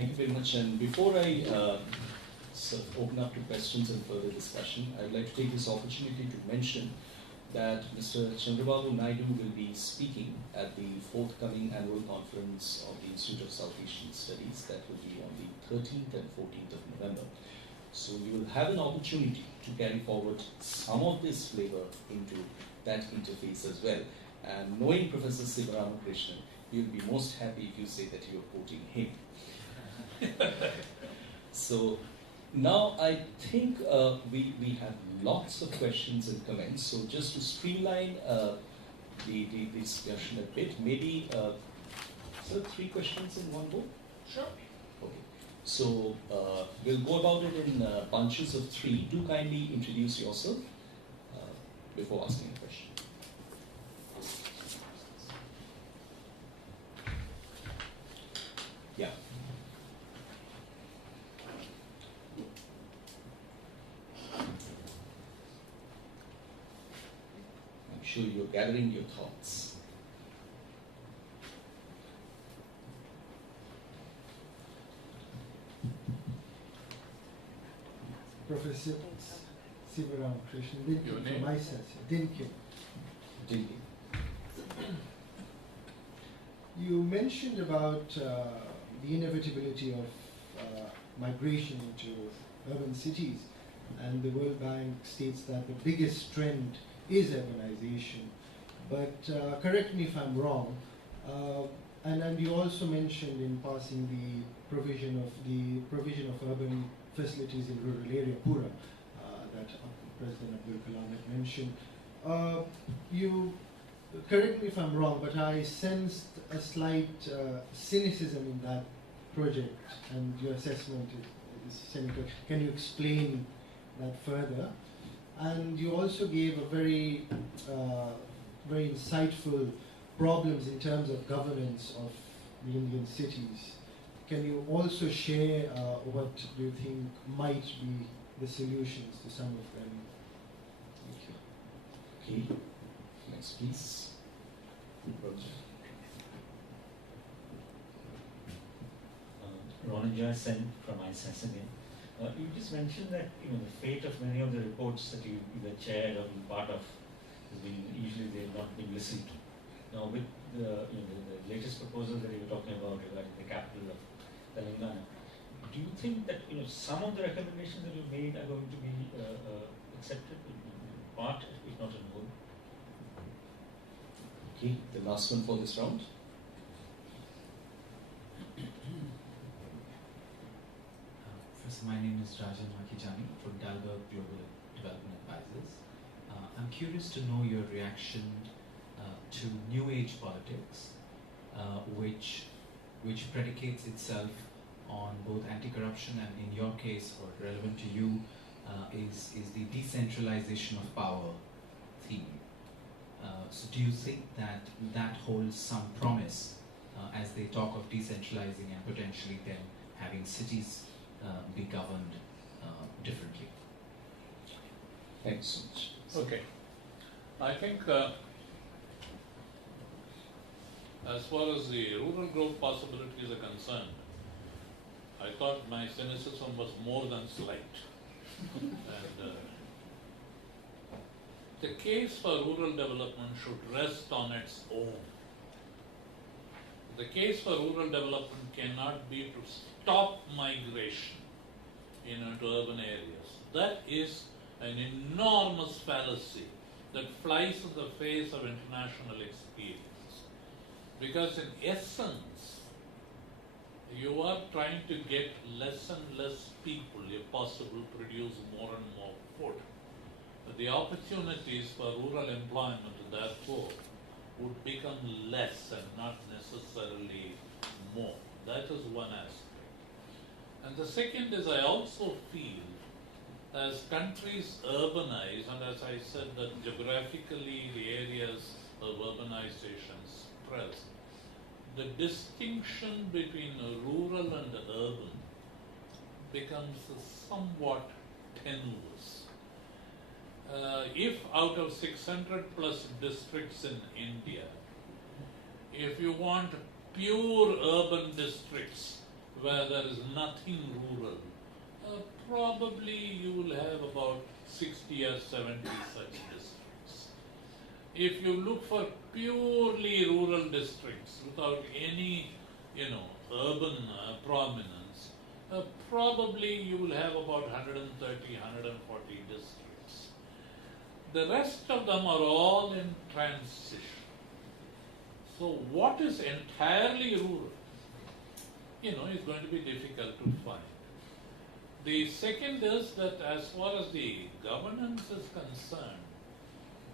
Thank you very much. And before I sort of open up to questions and further discussion, I would like to take this opportunity to mention that Mr. Chandrababu Naidu will be speaking at the forthcoming annual conference of the Institute of South Asian Studies. That will be on the 13th and 14th of November. So you will have an opportunity to carry forward some of this flavor into that interface as well. And knowing Professor Sivaramakrishnan, you'll be most happy if you say that you're quoting him. So now I think we have lots of questions and comments. So just to streamline the discussion a bit, maybe so 3 questions in one go? Sure. Okay. So we'll go about it in bunches of 3. Do kindly introduce yourself before asking a question. Yeah. I'm sure you're gathering your thoughts. Professor Sivaramakrishnan, Your for name? myself, Dinkin. Dinky. You mentioned about the inevitability of migration into urban cities, and the World Bank states that the biggest trend is urbanization. But correct me if I'm wrong. And you also mentioned in passing the provision of urban facilities in rural area, Pura, that President Abdul Kalam had mentioned. You correct me if I'm wrong, but I sensed a slight cynicism in that project, and your assessment is cynical. Can you explain that further? And you also gave a very insightful problems in terms of governance of the Indian cities. Can you also share what do you think might be the solutions to some of them? Thank you. Okay. Next, please. Ronanjoy Sen from ISAS again. You just mentioned that the fate of many of the reports that you either chaired or been part of has been usually they have not been listened to. Now with the latest proposal that you were talking about regarding the capital of Telangana, do you think that some of the recommendations that you made are going to be accepted in part, if not in whole? Okay, the last one for this round. First, my name is Rajan Makijani from Dalberg Global Development Advisors. I'm curious to know your reaction to New Age politics, which predicates itself on both anti-corruption and, in your case, or relevant to you, is the decentralization of power theme. So do you think that holds some promise as they talk of decentralizing and potentially then having cities be governed differently? Thanks so much. Okay. I think as far as the rural growth possibilities are concerned, I thought my cynicism was more than slight. And the case for rural development should rest on its own. The case for rural development cannot be to stop migration into urban areas. That is an enormous fallacy that flies in the face of international experience. Because in essence, you are trying to get less and less people, if possible, produce more and more food. But the opportunities for rural employment, therefore, would become less and not necessarily more. That is one aspect. And the second is, I also feel as countries urbanize, and as I said that geographically the areas of urbanization spread, the distinction between rural and urban becomes somewhat tenuous. If out of 600 plus districts in India, if you want pure urban districts where there is nothing rural, probably you will have about 60 or 70 such districts. If you look for purely rural districts without any, urban prominence, probably you will have about 130, 140 districts. The rest of them are all in transition. So what is entirely rural, is going to be difficult to find. The second is that as far as the governance is concerned,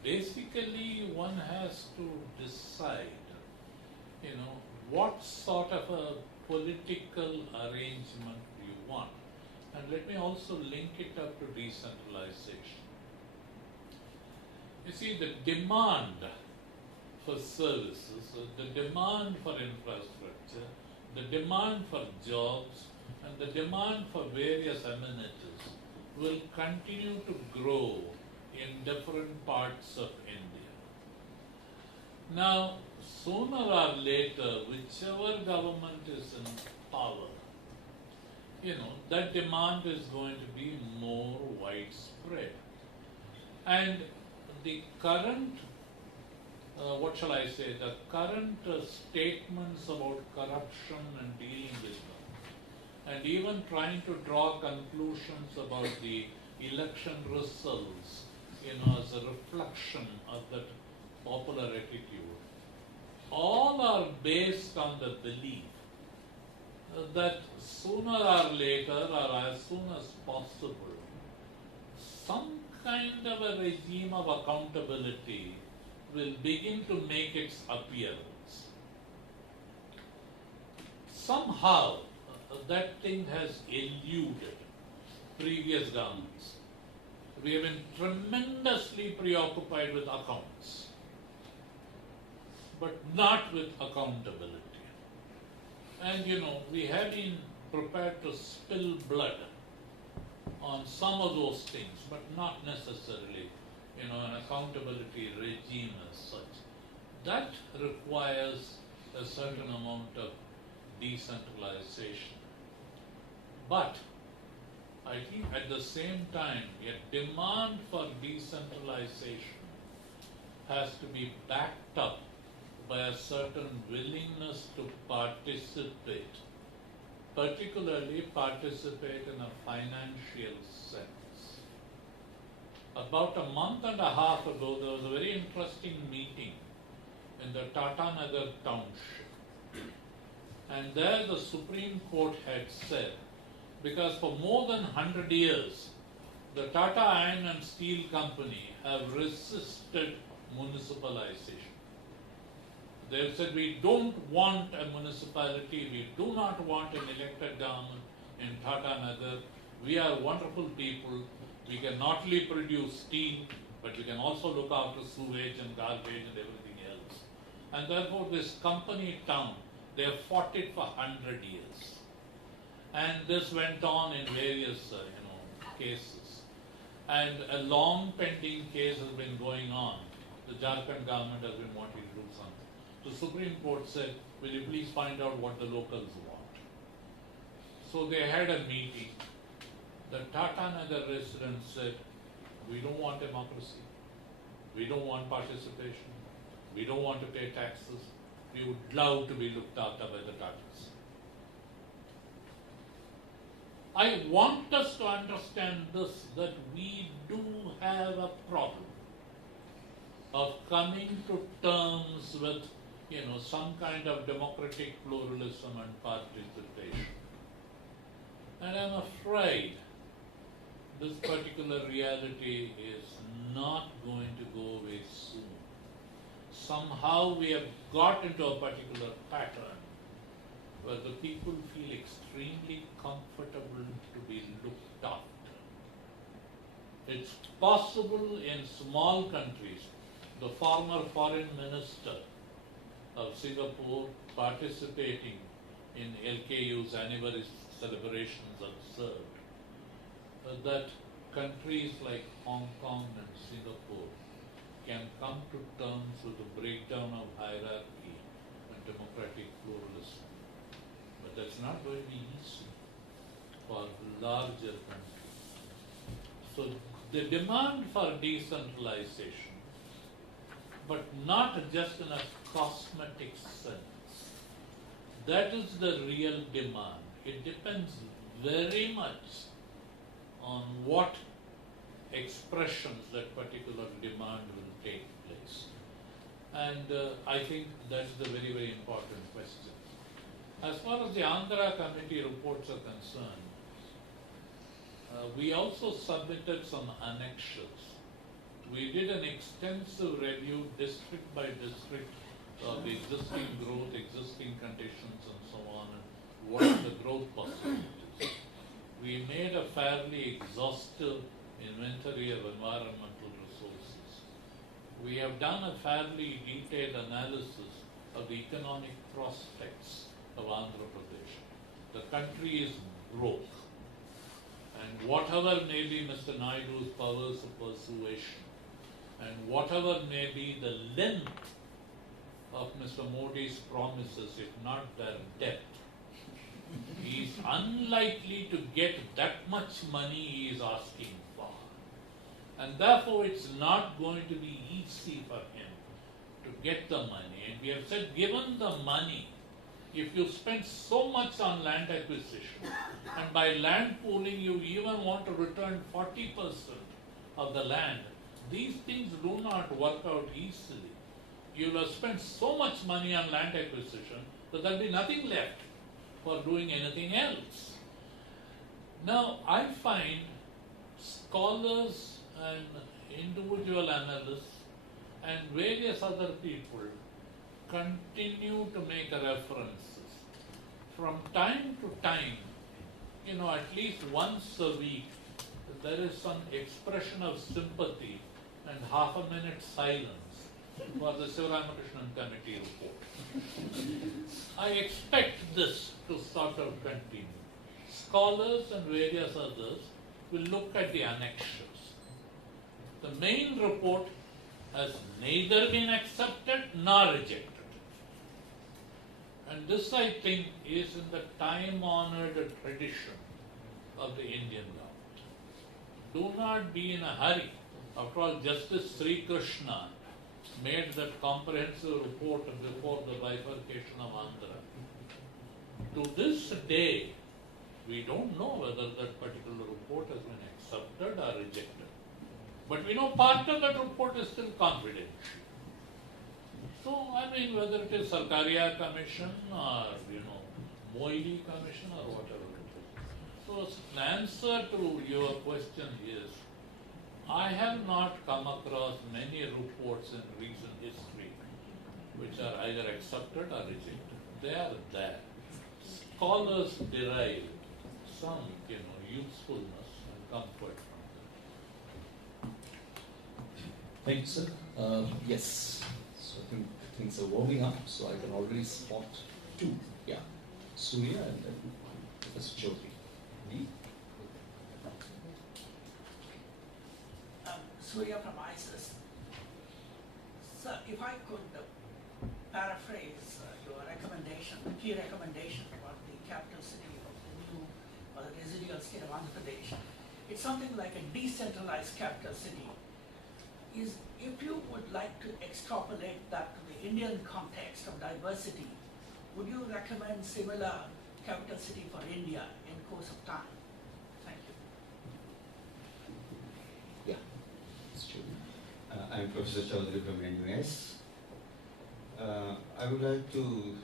basically one has to decide, what sort of a political arrangement do you want. And let me also link it up to decentralization. You see, the demand for services, the demand for infrastructure, the demand for jobs, and the demand for various amenities will continue to grow in different parts of India. Now, sooner or later, whichever government is in power, that demand is going to be more widespread. And the current, the current statements about corruption and dealing with them, and even trying to draw conclusions about the election results, as a reflection of that popular attitude, all are based on the belief that sooner or later, or as soon as possible, some kind of a regime of accountability will begin to make its appearance. Somehow, that thing has eluded previous governments. We have been tremendously preoccupied with accounts, but not with accountability. And we have been prepared to spill blood on some of those things, but not necessarily, an accountability regime as such. That requires a certain amount of decentralization. But I think at the same time, a demand for decentralization has to be backed up by a certain willingness to participate, particularly participate in a financial sense. About a month and a half ago, there was a very interesting meeting in the Tata Nagar township. And there the Supreme Court had said, because for more than 100 years, the Tata Iron and Steel Company have resisted municipalization. They have said, we don't want a municipality, we do not want an elected government in Tata Nagar. We are wonderful people. We can not only produce steel, but we can also look after sewage and garbage and everything else. And therefore this company town, they have fought it for 100 years. And this went on in various cases. And a long pending case has been going on. The Jharkhand government has been wanting to do something. The Supreme Court said, will you please find out what the locals want? So they had a meeting. The Tata Nagar residents said, we don't want democracy. We don't want participation. We don't want to pay taxes. We would love to be looked after by the Tatas. I want us to understand this, that we do have a problem of coming to terms with some kind of democratic pluralism and participation. And I'm afraid this particular reality is not going to go away soon. Somehow we have got into a particular pattern where the people feel extremely comfortable to be looked after. It's possible in small countries. The former foreign minister of Singapore participating in LKU's anniversary celebrations observed that countries like Hong Kong and Singapore can come to terms with the breakdown of hierarchy and democratic pluralism. But that's it's not going to be easy for larger countries. So the demand for decentralization, but not just in a cosmetic sense, that is the real demand. It depends very much on what expressions that particular demand will take place. And I think that's the very, very important question. As far as the Andhra committee reports are concerned, we also submitted some annexures. We did an extensive review district by district of the existing growth, existing conditions and so on, and what are the growth possibilities. We made a fairly exhaustive inventory of environmental resources. We have done a fairly detailed analysis of the economic prospects of Andhra Pradesh. The country is broke. And whatever may be Mr. Naidu's powers of persuasion, and whatever may be the length of Mr. Modi's promises, if not their depth, he is unlikely to get that much money he is asking for. And therefore it's not going to be easy for him to get the money. And we have said, given the money, if you spend so much on land acquisition, and by land pooling you even want to return 40% of the land, these things do not work out easily. You will have spent so much money on land acquisition that there will be nothing left for doing anything else. Now, I find scholars and individual analysts and various other people continue to make references. From time to time, at least once a week, there is some expression of sympathy and half a minute silence for the Sivaramakrishnan committee report. I expect this to sort of continue. Scholars and various others will look at the annexures. The main report has neither been accepted nor rejected. And this, I think, is in the time-honored tradition of the Indian government. Do not be in a hurry. After all, Justice Sri Krishna made that comprehensive report before the bifurcation of Andhra. To this day, we don't know whether that particular report has been accepted or rejected. But we know part of that report is still confidential. So, whether it is Sarkaria Commission or, Moili Commission or whatever it is. So, the answer to your question is, I have not come across many reports in recent history which are either accepted or rejected. They are there. Scholars derive some, usefulness and comfort from them. Thank you, sir. Yes. So I think things are warming up, so I can already spot two. Yeah. Surya and then Professor Chaudhary. Surya from ISIS. So if I could paraphrase your recommendation, the key recommendation about the capital city of the new or the residual state of Andhra Pradesh, it's something like a decentralized capital city. If you would like to extrapolate that to the Indian context of diversity, would you recommend similar capital city for India in course of time? Thank you. Yeah. I'm Professor Chaudhary from NUS. I would like to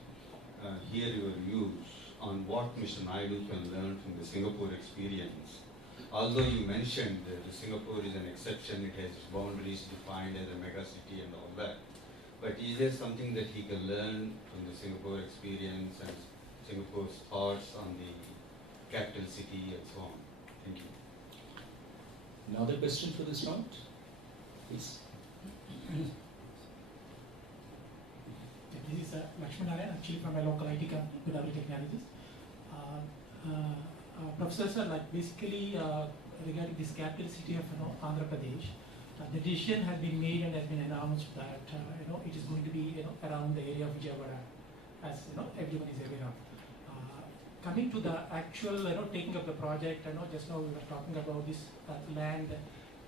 hear your views on what Mr. Naidu can learn from the Singapore experience. Although you mentioned that Singapore is an exception, it has boundaries defined as a mega city and all that. But is there something that he can learn from the Singapore experience and Singapore's thoughts on the capital city and so on? Thank you. Another question for this round, please. This is Lakshman Narayan, actually from my local IT company, Godavari Technologies. Professor, sir, basically regarding this capital city of Andhra Pradesh, the decision has been made and has been announced that it is going to be around the area of Vijayawada, as everyone is aware of. coming to the actual, taking up the project, just now we were talking about this land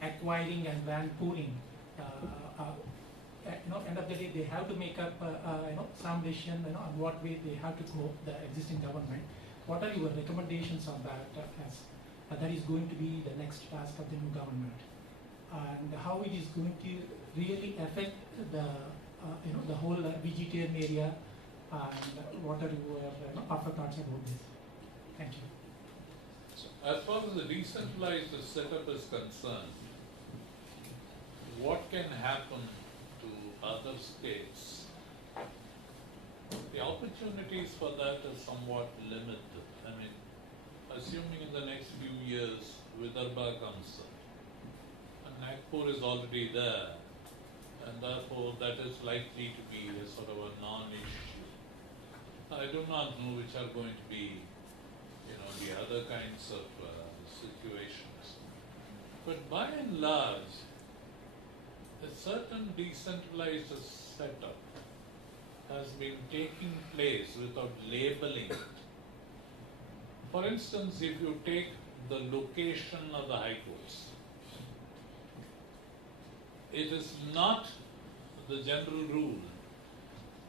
acquiring and land pooling. End of the day, they have to make up, some decision, on what way they have to go, the existing government. What are your recommendations on that, as that is going to be the next task of the new government? And how it is going to really affect the, the whole vegetarian area, and what are your afterthoughts about this? Thank you. As far as the decentralized setup is concerned, what can happen to other states? The opportunities for that is somewhat limited. I mean, assuming in the next few years Vidarbha comes up, and Nagpur is already there, and therefore that is likely to be a sort of a non-issue. I do not know which are going to be, the other kinds of situations. But by and large, a certain decentralized setup has been taking place without labeling it. For instance, if you take the location of the high courts, it is not the general rule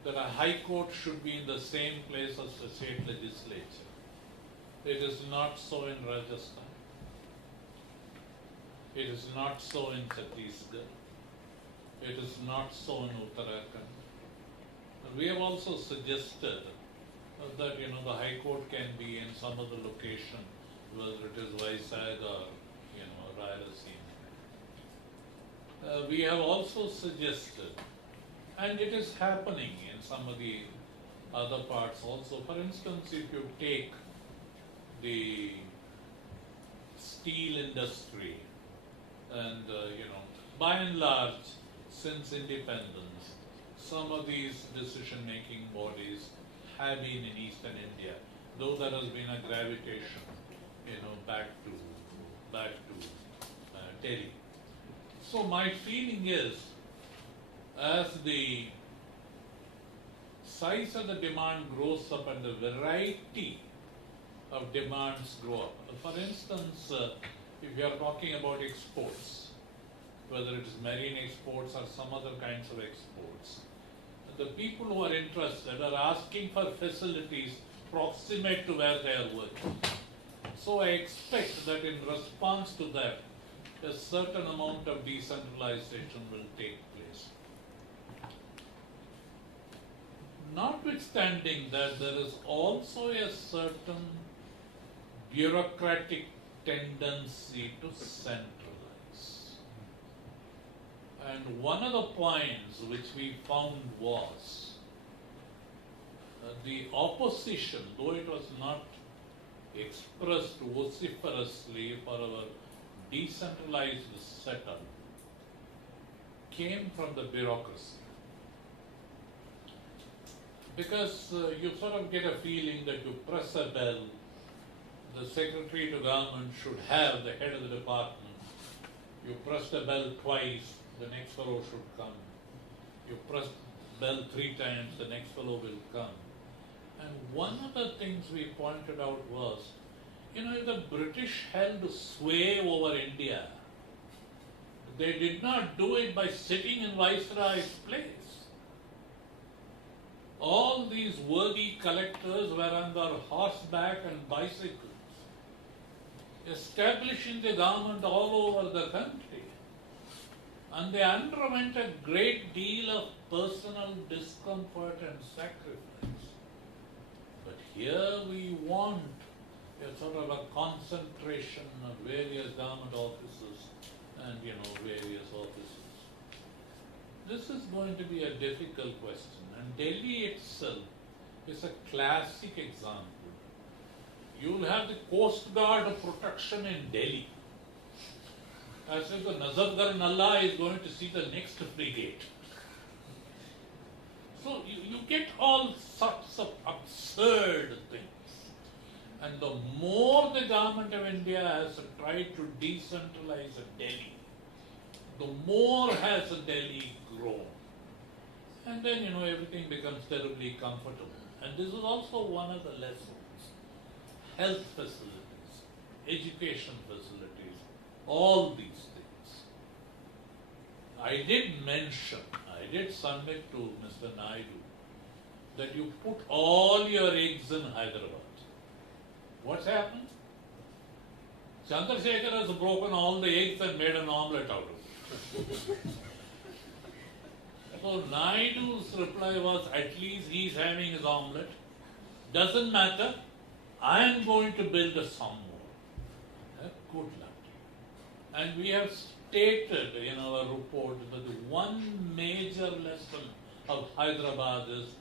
that a high court should be in the same place as the state legislature. It is not so in Rajasthan. It is not so in Chhattisgarh. It is not so in Uttarakhand. We have also suggested that the High Court can be in some other location, whether it is Vizag or Rayalaseema. We have also suggested, and it is happening in some of the other parts also. For instance, if you take the steel industry, and by and large, since independence, some of these decision-making bodies have been in Eastern India, though there has been a gravitation, back to Delhi. So my feeling is, as the size of the demand grows up and the variety of demands grow up. For instance, if you are talking about exports, whether it is marine exports or some other kinds of exports, the people who are interested are asking for facilities proximate to where they are working. So I expect that in response to that, a certain amount of decentralization will take place. Notwithstanding that, there is also a certain bureaucratic tendency to centralize. And one of the points which we found was the opposition, though it was not expressed vociferously for our decentralized setup, came from the bureaucracy. Because you sort of get a feeling that you press a bell, the secretary to government should have the head of the department. You press the bell twice, the next fellow should come. You press the bell 3 times, the next fellow will come. And one of the things we pointed out was, if the British held sway over India, they did not do it by sitting in Viceroy's place. All these worthy collectors were on their horseback and bicycles, establishing the government all over the country. And they underwent a great deal of personal discomfort and sacrifice. But here we want a sort of a concentration of various government offices and various offices. This is going to be a difficult question, and Delhi itself is a classic example. You will have the Coast Guard protection in Delhi, as if the Nazargarh Nalla is going to see the next frigate. So you get all sorts of absurd things. And the more the government of India has tried to decentralize Delhi, the more has Delhi grown. And then, everything becomes terribly comfortable. And this is also one of the lessons. health facilities, education facilities, all these things. I did submit to Mr. Naidu that you put all your eggs in Hyderabad. What's happened? Chandrasekhar has broken all the eggs and made an omelette out of it. So Naidu's reply was, at least he's having his omelette. Doesn't matter. I am going to build a some more. Good luck. And we have stated in our report that the one major lesson of Hyderabad is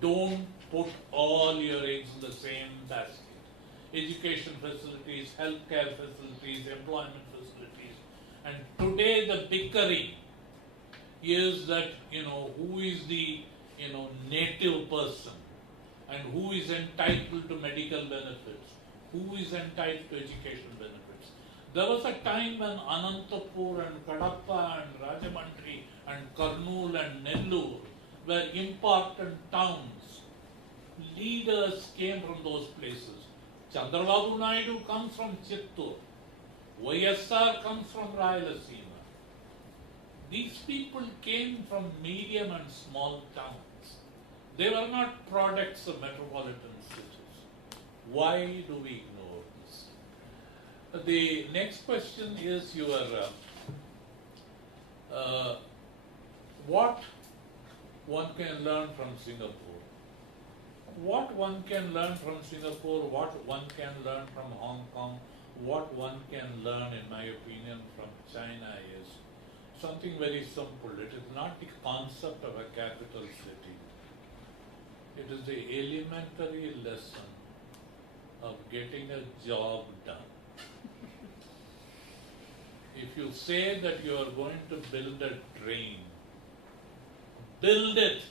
don't put all your eggs in the same basket. Education facilities, healthcare facilities, employment facilities. And today the bickering is that, who is the, native person and who is entitled to medical benefits, who is entitled to education benefits. There was a time when Anantapur and Kadapa and Rajamandri and Kurnool and Nellore were important towns. Leaders came from those places. Chandrababu Naidu comes from Chittur. YSR comes from Rayalaseema. These people came from medium and small towns. They were not products of metropolitan cities. Why do we ignore this? The next question is what one can learn from Singapore. What one can learn from Singapore, what one can learn from Hong Kong, what one can learn, in my opinion, from China is something very simple. It is not the concept of a capital city. It is the elementary lesson of getting a job done. If you say that you are going to build a train, build it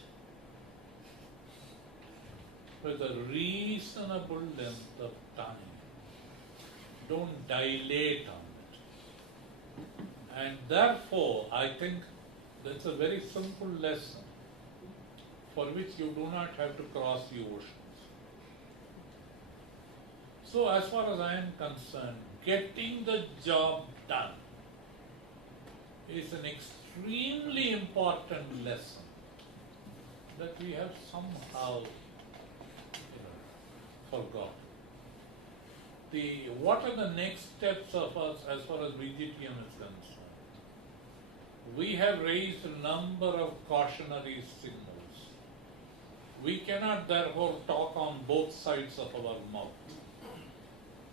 with a reasonable length of time. Don't dilate on it. And therefore, I think that's a very simple lesson for which you do not have to cross the oceans. So as far as I am concerned, getting the job done is an extremely important lesson that we have somehow forgotten. What are the next steps of us as far as VGTM is concerned? We have raised a number of cautionary signals. We cannot therefore talk on both sides of our mouth.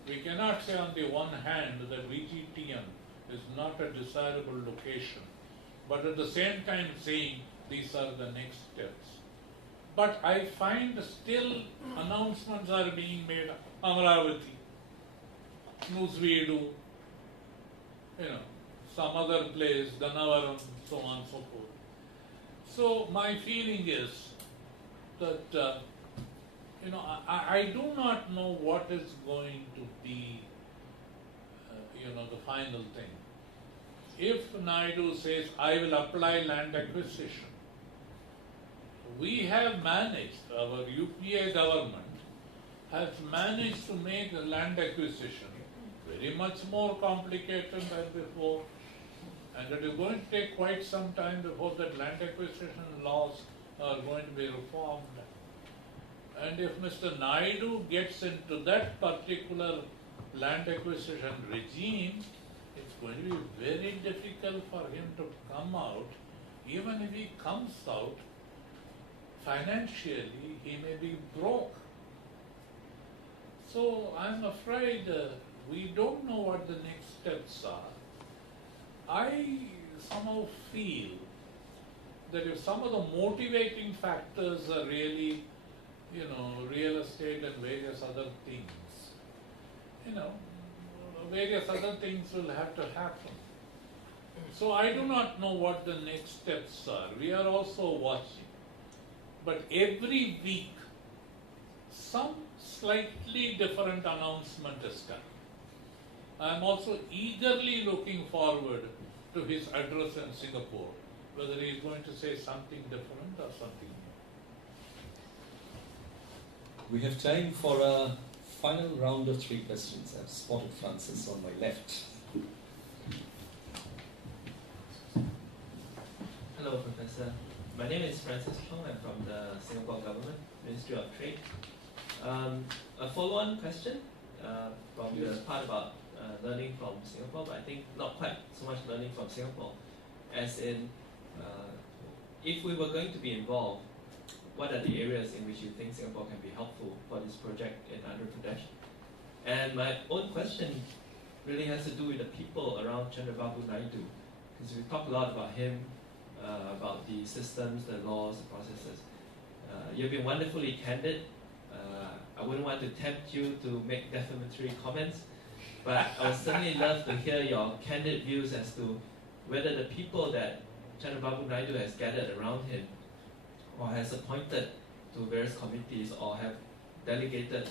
We cannot say on the one hand that VGTM is not a desirable location, but at the same time saying these are the next steps. But I find still announcements are being made. Amravati, Nusveedu, some other place, Gannavaram, so on and so forth. So my feeling is that, I do not know what is going to be, the final thing. If Naidu says, I will apply land acquisition, we have managed, our UPA government has managed to make the land acquisition very much more complicated than before, and it is going to take quite some time before that land acquisition laws are going to be reformed. And if Mr. Naidu gets into that particular land acquisition regime, it's going to be very difficult for him to come out. Even if he comes out, financially he may be broke. So I'm afraid we don't know what the next steps are. I somehow feel that if some of the motivating factors are really, real estate and various other things, various other things will have to happen. So I do not know what the next steps are. We are also watching. But every week, some slightly different announcement is coming. I am also eagerly looking forward to his address in Singapore, whether he is going to say something different or something new. We have time for a final round of 3 questions. I've spotted Francis on my left. Hello, Professor. My name is Francis Chong. I'm from the Singapore Government, Ministry of Trade. A follow-on question from the part about learning from Singapore, but I think not quite so much learning from Singapore, as in if we were going to be involved, what are the areas in which you think Singapore can be helpful for this project in Andhra Pradesh? And my own question really has to do with the people around Chandrababu Naidu, because we talk a lot about him, about the systems, the laws, the processes. You've been wonderfully candid. I wouldn't want to tempt you to make defamatory comments, but I would certainly love to hear your candid views as to whether the people that Chandrababu Naidu has gathered around him or has appointed to various committees or have delegated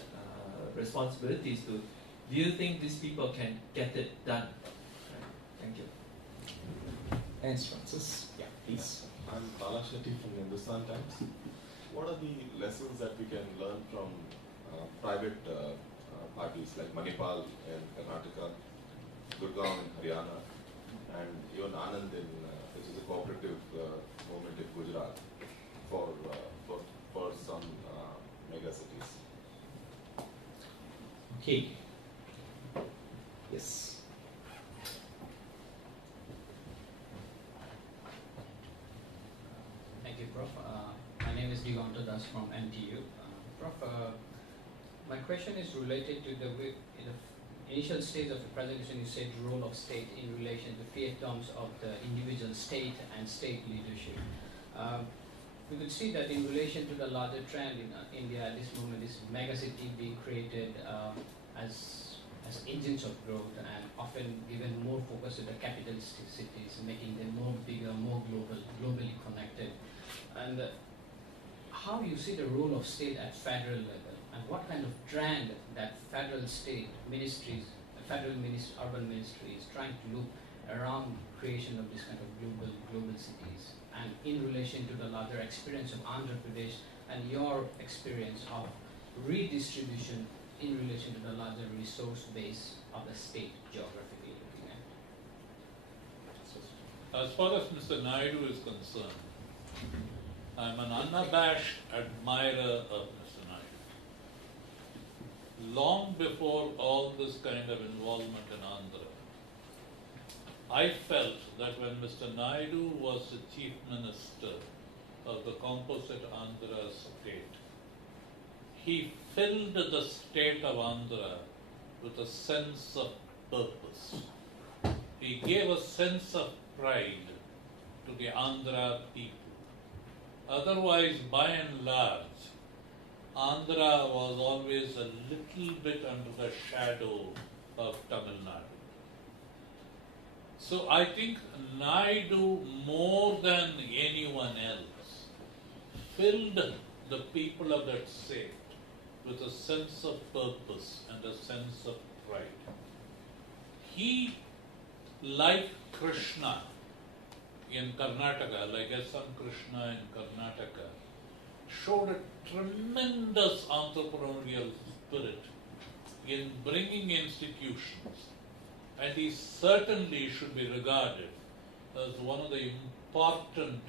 responsibilities to, do you think these people can get it done? Right. Thank you. Thanks, Francis. Yeah, please. I'm Bala Shetty from the Hindustan Times. What are the lessons that we can learn from private parties like Manipal in Karnataka, Gurgaon in Haryana, and even Anand in, which is a cooperative movement in Gujarat for some mega cities? Okay. Yes. Thank you, Prof. My name is Digonto Das from NTU. Prof, my question is related to the initial stage of the presentation. You said role of state in relation to fiefdoms of the individual state and state leadership. We could see that in relation to the larger trend in India at this moment, is megacity being created as engines of growth and often given more focus to the capital cities, making them more bigger, more globally connected. And how you see the role of state at federal level, and what kind of trend that federal state ministries, urban ministry is trying to look around creation of this kind of global cities, and in relation to the larger experience of Andhra Pradesh and your experience of redistribution in relation to the larger resource base of the state geographically looking at. As far as Mr. Naidu is concerned, I'm an unabashed admirer of Mr. Naidu. Long before all this kind of involvement in Andhra, I felt that when Mr. Naidu was the Chief Minister of the composite Andhra state, he filled the state of Andhra with a sense of purpose. He gave a sense of pride to the Andhra people. Otherwise, by and large, Andhra was always a little bit under the shadow of Tamil Nadu. So I think Naidu, more than anyone else, filled the people of that state with a sense of purpose and a sense of pride. He, like Krishna in Karnataka, like S.M. Krishna in Karnataka, showed a tremendous entrepreneurial spirit in bringing institutions, and he certainly should be regarded as one of the important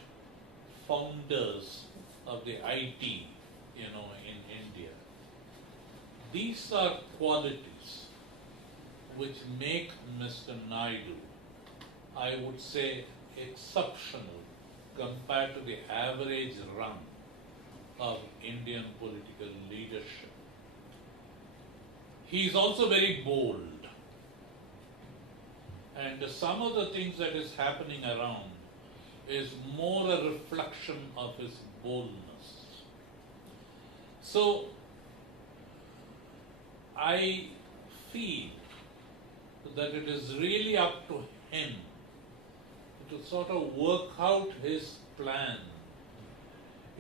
founders of the IT, in India. These are qualities which make Mr. Naidu, I would say, exceptional compared to the average run of Indian political leadership. He is also very bold. And some of the things that is happening around is more a reflection of his boldness. So, I feel that it is really up to him to sort of work out his plan.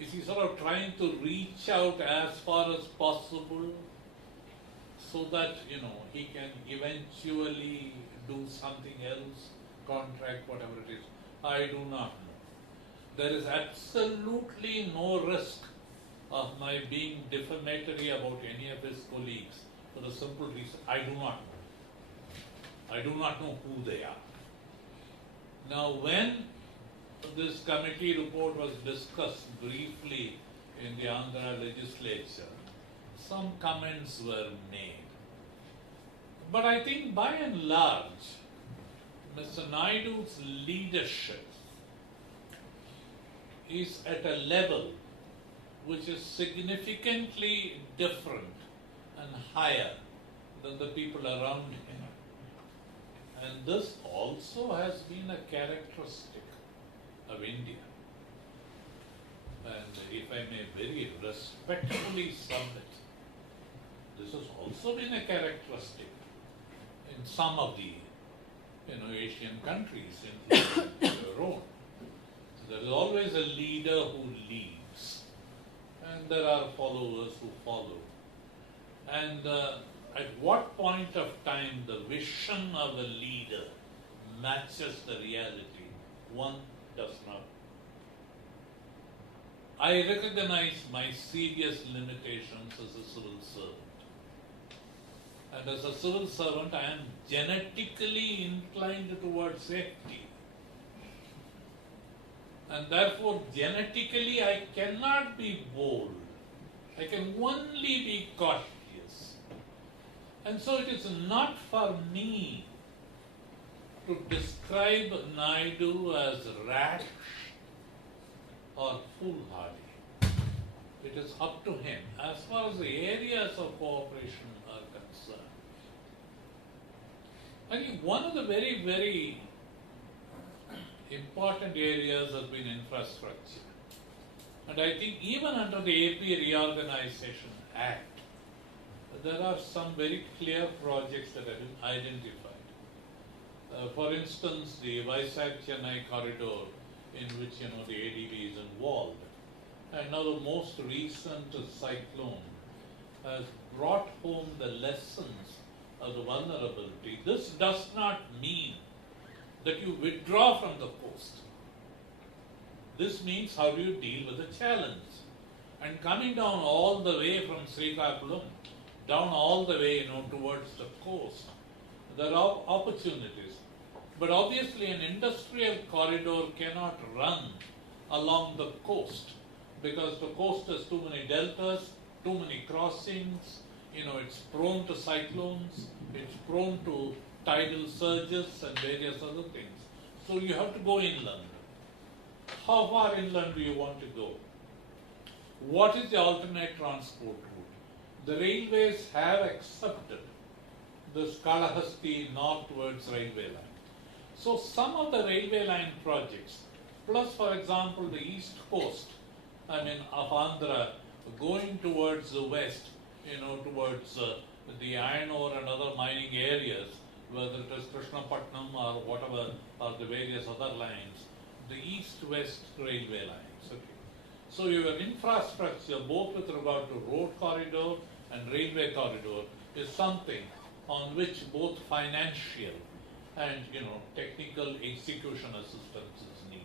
Is he sort of trying to reach out as far as possible so that, he can eventually do something else, contract, whatever it is? I do not know. There is absolutely no risk of my being defamatory about any of his colleagues for the simple reason I do not know. I do not know who they are. Now, when this committee report was discussed briefly in the Andhra legislature, some comments were made. But I think by and large, Mr. Naidu's leadership is at a level which is significantly different and higher than the people around him. And this also has been a characteristic of India. And if I may very respectfully submit, this has also been a characteristic in some of the Asian countries, including your own. There is always a leader who leads, and there are followers who follow. And at what point of time the vision of a leader matches the reality, one does not. I recognize my serious limitations as a civil servant. And as a civil servant, I am genetically inclined towards safety. And therefore, genetically, I cannot be bold. I can only be cautious. And so it is not for me to describe Naidu as rash or foolhardy. It is up to him as far as the areas of cooperation are concerned. I think one of the very, very important areas has been infrastructure. And I think even under the AP Reorganization Act, there are some very clear projects that have been identified. For instance, the Vizag-Chennai corridor, in which the ADB is involved. And now the most recent cyclone has brought home the lessons of the vulnerability. This does not mean that you withdraw from the coast. This means how do you deal with the challenge. And coming down all the way from Srikakulam, down all the way towards the coast, there are opportunities. But obviously an industrial corridor cannot run along the coast because the coast has too many deltas, too many crossings, it's prone to cyclones, it's prone to tidal surges and various other things. So you have to go inland. How far inland do you want to go? What is the alternate transport route? The railways have accepted this Kalahasti northwards railway line. So some of the railway line projects, plus for example the east coast, of Andhra, going towards the west, towards the iron ore and other mining areas, whether it is Krishnapatnam or whatever, or the various other lines, the east-west railway lines. Okay. So your infrastructure, both with regard to road corridor and railway corridor, is something on which both financial and technical execution assistance is needed.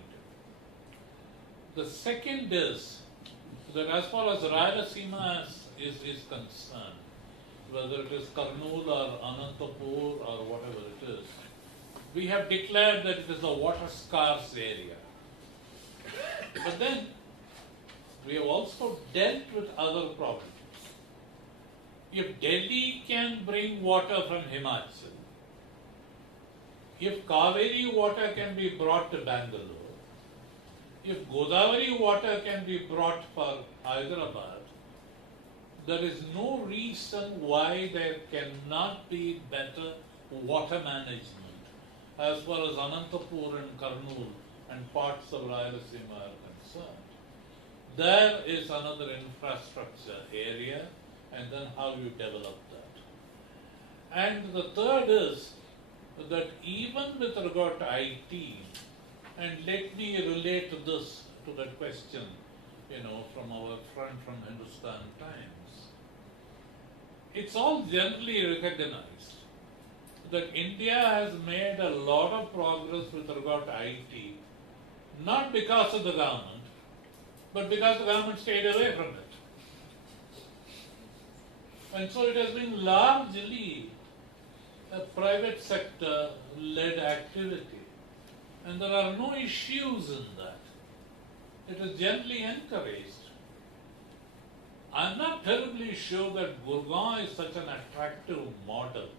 The second is that as far as Rayalaseema is concerned, whether it is Kurnool or Anantapur or whatever it is, we have declared that it is a water scarce area. But then we have also dealt with other problems. If Delhi can bring water from Himachal, if Kaveri water can be brought to Bangalore, if Godavari water can be brought for Hyderabad, there is no reason why there cannot be better water management as far as Anantapur and Kurnool and parts of Rayalaseema are concerned. There is another infrastructure area, and then how you develop that. And the third is that even with regard to IT, and let me relate this to that question, from our friend from Hindustan Times. It's all generally recognized that India has made a lot of progress with regard to IT, not because of the government, but because the government stayed away from it. And so it has been largely a private sector led activity. And there are no issues in that. It is generally encouraged. I'm not terribly sure that Gurgaon is such an attractive model,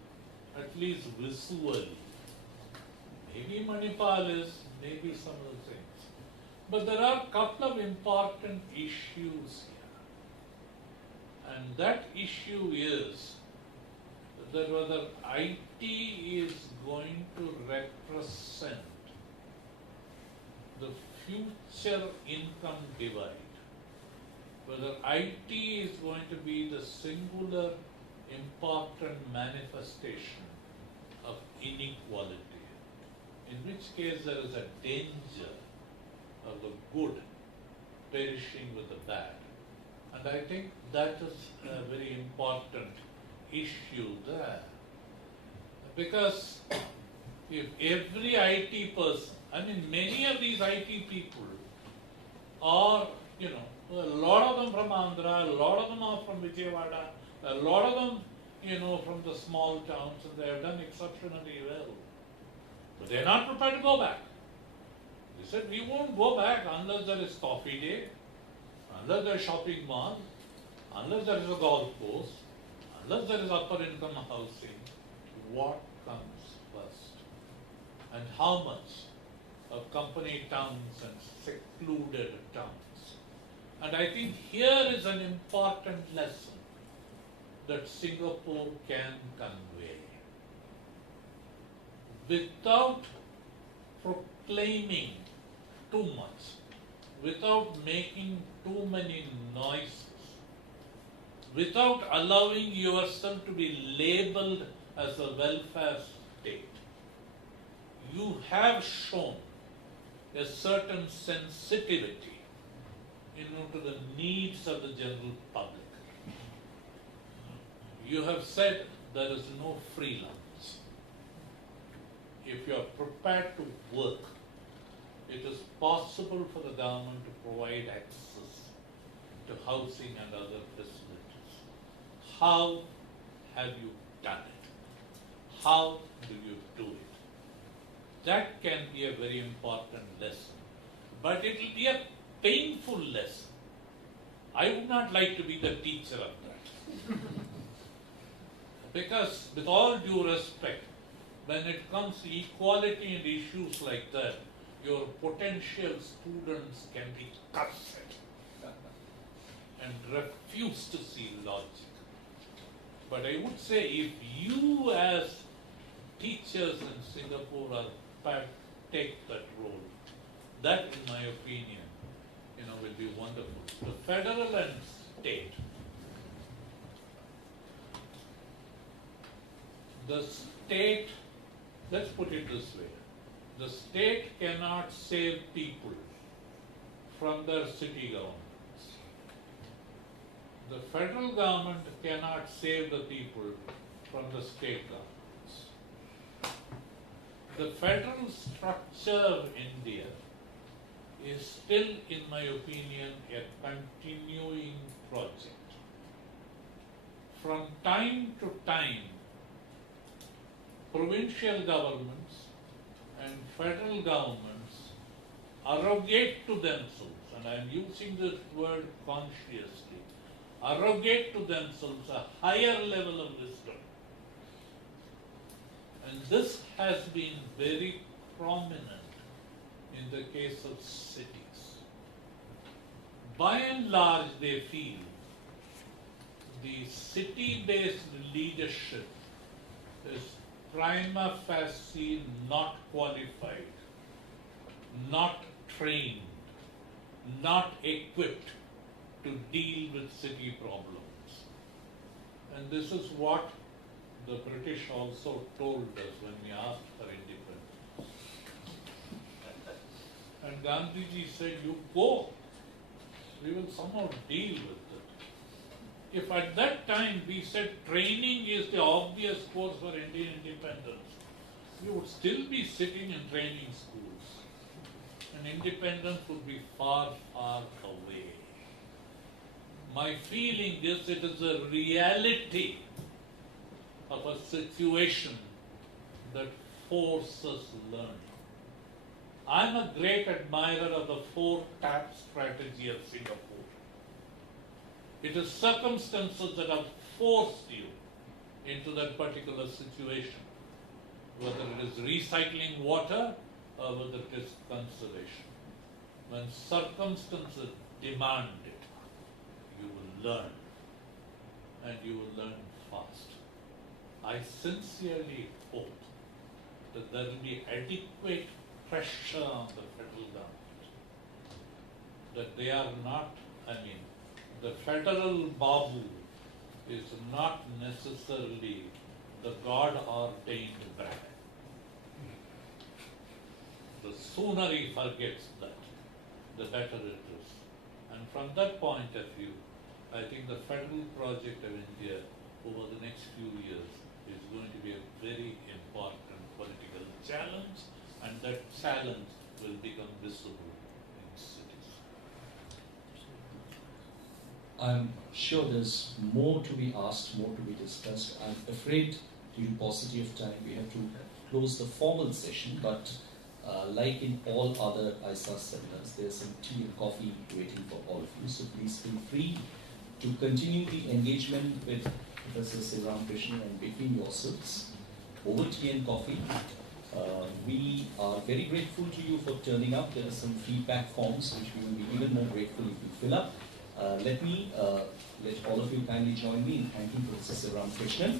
at least visually. Maybe Manipal is, maybe some other things. But there are a couple of important issues here. And that issue is that whether IT is going to represent the future income divide, whether IT is going to be the singular important manifestation of inequality, in which case there is a danger of the good perishing with the bad. And I think that is a very important issue there. Because if every IT person, I mean many of these IT people are, a lot of them from Andhra, a lot of them are from Vijayawada, a lot of them, from the small towns, and they have done exceptionally well. But they are not prepared to go back. They said, we won't go back unless there is coffee day, unless there is shopping mall, unless there is a golf course, unless there is upper income housing. What comes first? And how much of company towns and secluded towns? And I think here is an important lesson that Singapore can convey. Without proclaiming too much, without making too many noises, without allowing yourself to be labeled as a welfare state, you have shown a certain sensitivity to the needs of the general public. You have said there is no free lunch. If you are prepared to work, it is possible for the government to provide access to housing and other facilities. How have you done it? How do you do it? That can be a very important lesson. But it will be a painful lesson. I would not like to be the teacher of that. Because with all due respect, when it comes to equality and issues like that, your potential students can be cursed and refuse to see logic. But I would say if you as teachers in Singapore are prepared to take that role, that in my opinion, will be wonderful. The federal and state, the state, let's put it this way, the state cannot save people from their city governments. The federal government cannot save the people from the state governments. The federal structure of India is still, in my opinion, a continuing project. From time to time, provincial governments and federal governments arrogate to themselves, and I am using this word consciously, arrogate to themselves a higher level of wisdom. And this has been very prominent in the case of cities. By and large, they feel the city-based leadership is prima facie not qualified, not trained, not equipped to deal with city problems. And this is what the British also told us when we asked for independence. And Gandhiji said, you go, we will somehow deal with it. If at that time we said training is the obvious course for Indian independence, we would still be sitting in training schools. And independence would be far, far away. My feeling is it is a reality of a situation that forces learning. I'm a great admirer of the 4-tap strategy of Singapore. It is circumstances that have forced you into that particular situation, whether it is recycling water or whether it is conservation. When circumstances demand it, you will learn, and you will learn fast. I sincerely hope that there will be adequate pressure on the federal government, that they are not, the federal Babu is not necessarily the God-ordained brand. The sooner he forgets that, the better it is. And from that point of view, I think the federal project of India over the next few years is going to be a very important political challenge, and that challenge will become visible in cities. I'm sure there's more to be asked, more to be discussed. I'm afraid, due to paucity of time, we have to close the formal session, but like in all other ISA seminars, there's some tea and coffee waiting for all of you, so please feel free to continue the engagement with Professor Sivaram Krishnan and between yourselves over tea and coffee. We are very grateful to you for turning up. There are some feedback forms which we will be even more grateful if you fill up. Let all of you kindly join me in thanking Professor Sivaram Krishnan.